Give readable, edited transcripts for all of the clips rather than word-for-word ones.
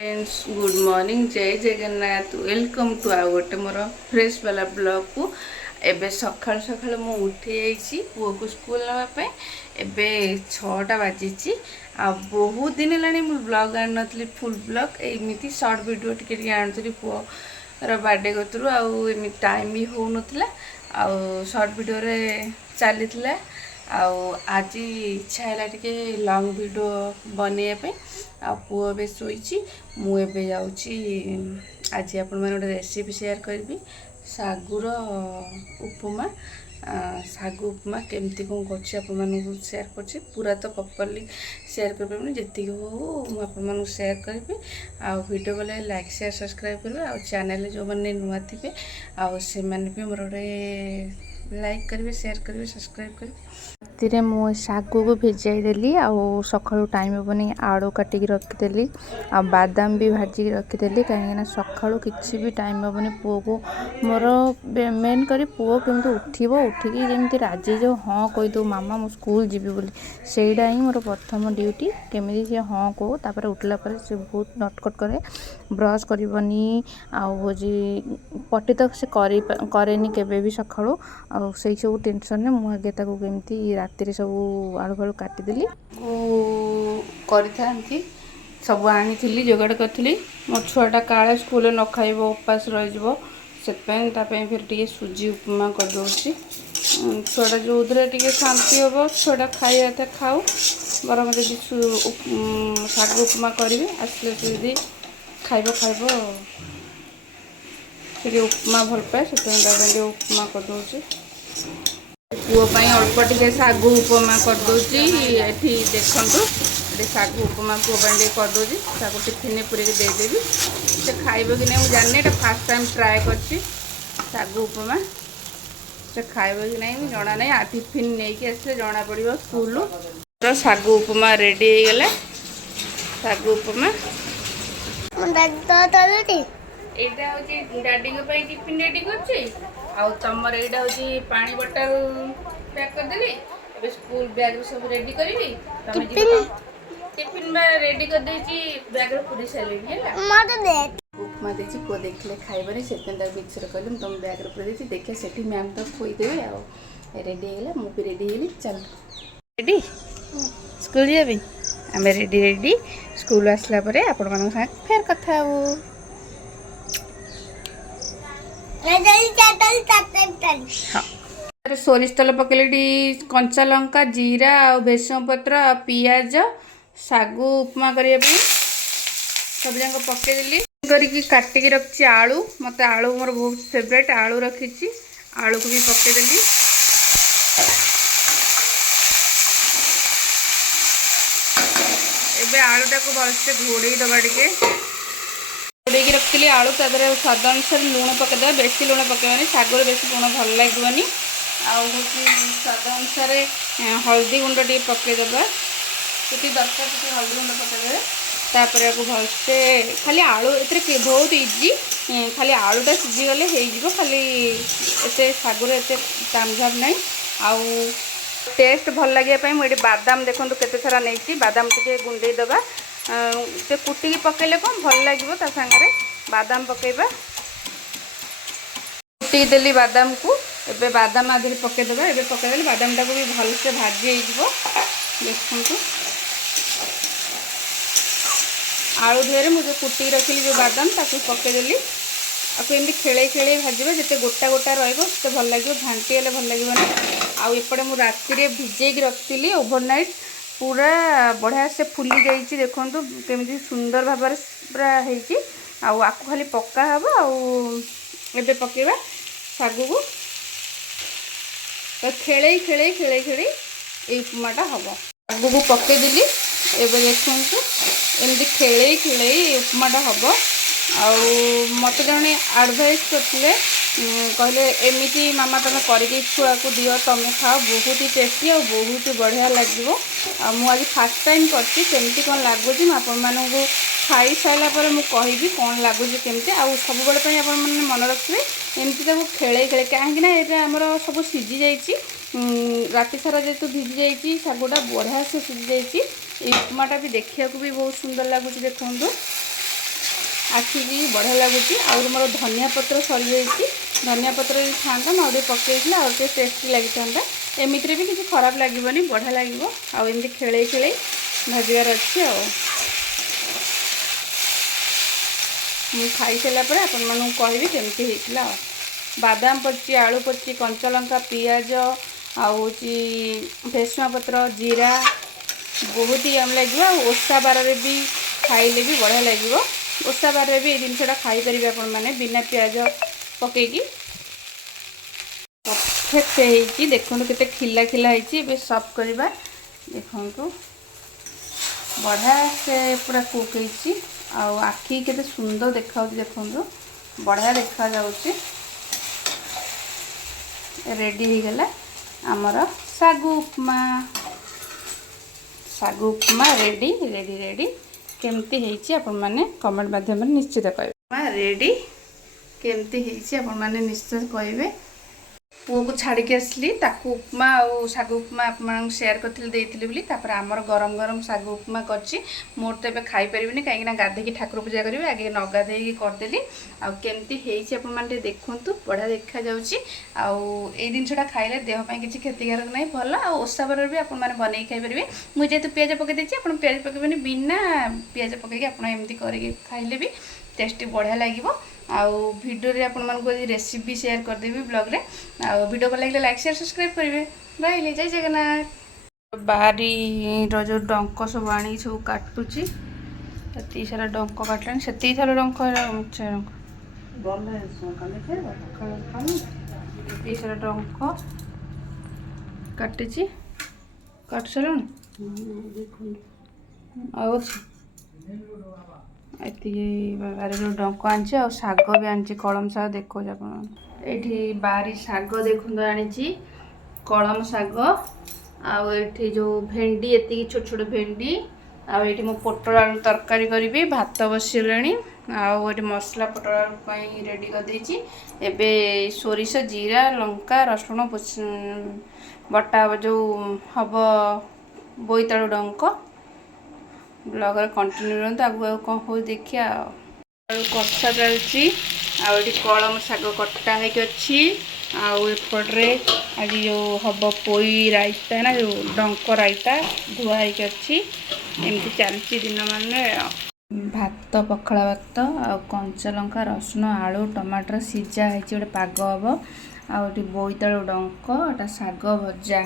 Friends good morning जय Jagannath welcome to आउ गोटे मोर फ्रेश वाला ब्लॉग को एबे सकाल सकाल मु उठी जाइए पुओ को स्कूल नापे एबे 6टा बाजी आ बहुत दिन है ब्लॉग आनी नी फुल ब्लॉग एमती सर्ट वीडियो टी आनी पुओर बर्थडे कतरू आम टाइम भी हो नाला सर्ट वीडियो चली आज इच्छा है टे लंग वीडियो बनवाई आ पुओ ए शोची मुझे जाऊँगी आज आपण गोटे रेसिपी शेयर करी सागुर उपमा सागु उपमा केमती कौन कर शेयर कर पूरा तो प्रॉपर्ली शेयर कर जी हो मुझे शेयर करी वीडियो बोले लाइक शेयर सब्सक्राइब करेंगे आ चैनल जो मैंने नुआ थे आने भी मोर गोटे लाइक करेंगे शेयर करेंगे सब्सक्राइब करेंगे राति मु सागु को भिजाई देली सकाळु टाइम हेनी आलू काटिकी रखीदेली आ बादाम भी भाजिकी रखीदेली कहीं सकाळु किसी भी टाइम हेनी पुओ को मोर मेन करी पुओ केमती उठिबो उठिकी जमी राजी जो हाँ कहीदे मामा मु स्कूल जीवी बोली सेटा ही मोर प्रथम ड्यूटी केमी सी हाँ कहू तापर उठला पर से बहुत नटखट करे ब्रश करनी आजी पटी तक से करेनी केबे भी सकाळु से सब टेंशन मुझे केमती राति सब आलू फालू काटिदेली करी सब आनी जोगाड़ करी मो छुआटा काले स्कूल न खाइब उपास रही से फिर टे सुजी उपमा करदे छुआटा जो टे शांति हम छुआटा खाइए खाऊ बरम जी साग उपमा करी आसले सुधी खाइब टे उपमा भल पाए से उपमा करदे पुओपाई अल्प टे सागु उपमा करदे ये देखु ये सागु उपमा पुओपाई करदे ताको टिफिन पूरे देदेवी से खाइब कि नहीं मुझे जानी फास्ट टाइम ट्राए कर सागु उपमा से खाइब कि नहीं जना नहीं टिफिन नहीं कि आसले जना पड़ो स्कूल तो सागु उपमा रेडी हो गला सागु उपमा यहाँ हूँ डाडी टिफिन रेडी कर तुमर यहाँ हूँ पानी बोतल पैक करदेली अब स्कूल बैग सब रेडी करी टिफिन रेडी कर बैग पूरी सारे उपमा दे पुओ देखले खाइबनी से मिक्सर कहली तुम बैग पूरी देखिए से मैम तो खुईदेवे आ रेडी होगा मुझे रेडी होली चल रेडी स्कूल जाबी आम रेडी रेडी स्कूल आसला आपण मान फेर कथा हाँ सोरिष तेल पकड़े कंचा लंका जीरा और भेसुम पत्र पियाज सागु उपमा करने सब जाक पकईदेली करके काटिकी रखी आलू मत आलू मोर बहुत फेवरेट आलू रखी आलू को भी पकईदेली एबे आलूटा को भलसे घोड़े दबा टे घोड़े रखी आलू तादर स्वाद अनुसार लुण पकईदे बेसी लुण पकईबानी सागर बेसी लुण भल लगे स्वाद अनुसार हल्दी गुंड टे पकईदे जी दरकार हल्दी गुंड पकईदे तापर या भलसे खाली आलू ए बहुत इजी खाली आलूटा सीझीगले हो खाली एत सागर एत तामझाम ना आउ टेस्ट भल लगे मुझे बादाम देखो केते सारा नहीं बादाम टे गुंडे दबा से कुटिकी पकईले कौन भल लगे सागर बादाम पकईबा कुटिकी देली बादाम को एबे बादाम आधे पकईदे एबे पकईदे बादाम टाक भी भलसे भाजी हो देखु आलू देहरे मुझे कुटिकी रखी जो बादाम ताकू पकईदेली आपको एमती खेले खेले भाजबे जिते गोटा गोटा रही भल लगे घाटी हेल्ले भल लगे आउपटे मुझे राति भिजेक रखी ओभरनाइट पूरा बढ़िया से फुली जाइए देखो केमी सुंदर भाव पूरा आपको खाली पक्का हम आबे पकईवा सागु को तो खेले खेले खेले खेले ये उपमाटा हम सागु को पकईदेली एबे देखु एमती खेले खेले उपमाटा हम मत जड़े आडभाइस करते कहले एमती मामा तुम करके छुआ को दियो तुम खाओ बहुत ही टेस्टी और बहुत ही बढ़िया लगे मुझे फास्ट टाइम करती कौन लगुच आपको खाई सारापर मुझे कहि कौन लगुच केमती आउ सब बेले आप मन रखिए एमती खेले खेले कहीं आमर सब सीझी जाइए राति सारा जेतु भिजी जाइए सागुटा बढ़िया से सीझी जाइए उपमाटा भी देखा भी बहुत सुंदर लगुच देखो आखिकी बढ़िया लगुच। आउर मोर धनिया पत्र सरी जाइए, धनिया पत्र था मैं पकई और टेस्टी लगी था। एमती भी किसी खराब लगे बढ़िया लगे आमती खेल खेल भाजार अच्छे खाई सारा पर आपण मानू कहबी केमती होइतिला। बादाम पड़ची, आलू पड़ची, कंचा लंका, पियाज आउची भेसुआ पत्र, जीरा बहुत ही आम लगे। ओषा बार भी खाइले भी बढ़िया लगे। ओषा बार भी ये जिनसा खाई पारे आपण मैंने बिना पियाज पकईकी परफेक्ट हो। देखो केते खिला खिला होती सर्व करवा। देखो बढ़िया से पूरा कुक होती आखि केते सुंदर देखा देखो बढ़िया देखा जाउची। रेडी हो गला आमर सागु उपमा। सागु उपमा रेडी रेडी रेडी केमती होइची आपण माने कमेंट माध्यम निश्चित कहबे। रेडी केमती होइची आपण माने निश्चित कहबे। पुओ को छाड़ी के आसली ताकू उपमा और सागु उपमा आप शेयर करी तापर आमर गरम गरम सागु उपमा करची। मोर तो ए खाई पारिनी कहीं गाधे ठाकुर पूजा करी आगे न गाधे करदेली आमती होती देखु बढ़िया देखा जाए। जिनसा खाइले देहपाई किसी क्षतिकारक नहीं भल ओषा बार भी आप बनई खाई पारे। मुझे जेहतु पियाज पकई देती पियाज पकईबे बिना पियाज पकईकी आपमती कर खाइले भी टेस्टी बढ़िया लगे। आउ वीडियो रे आपण मानको रेसिपी शेयर कर देबी ब्लॉग रे। आउ वीडियो को लाइक शेयर सब्सक्राइब करेंगे। रही जय जगन्नाथ। बारी जो डंक सब आनी सब काटुची से सारा डंक काटलानी से सारा डंक सारा डंक काटी काट सारा बारी डंक आनी आ शाग भी आनी कलम शाग देखो ये बारी शाग देखो आनी कलम शाग आठी जो भेंडी ये छोट छोट भेंडी आठी मो पोटल आलू तरकारी करी भात बसले आठ मसला पोटल आलू रेडी कर देछि। एबे सोरिष जीरा लंका रसुण बटा जो हम बोईतालु डंक ब्लॉग कंटिन्यू रहते आगु कौन हो देखिए। कषा चलती आठी कलम शाग कटा होगी आपटे आज जो हम पोई रायता ना जो डंक रायता धुआ होगी एमती चलती दिन माने। भात पखाला भात आ कंचा लंका रसुण आलू टमाटर सीझा है गोटे पाग हम आठी बोईतालु डंक एटा शाग भजा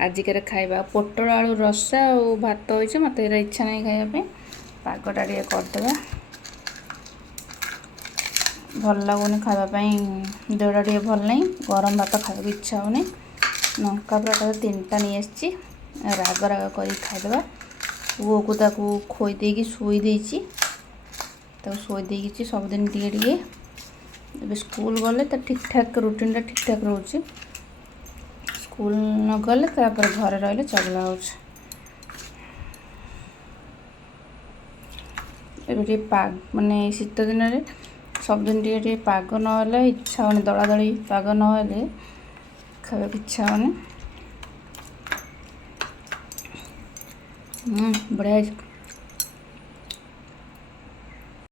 आजिकार खाइबा। पोटल आलू रसा और भात हो मत इच्छा नहीं खाइबा पागटा टे करदे भल लगुनि खावाई देहटा टे भल नहीं गरम भात खावा इच्छा होनी। लंका पूरा 3टा नहीं आसी राग राग कर खाईदे। पुओ को ताकू खोई देकी शुई देची शुई देकी सबुदिन टे टे स्कूल गले तो ठीक ठाक रुटीन ठीक ठाक रोचे। स्कूल न गले तापर घर रही चगला हो पाग माने शीत दिन में सबुदिन टे पाग ना इच्छा होनी दला दली पाग ना खावा इच्छा होनी। बढ़िया।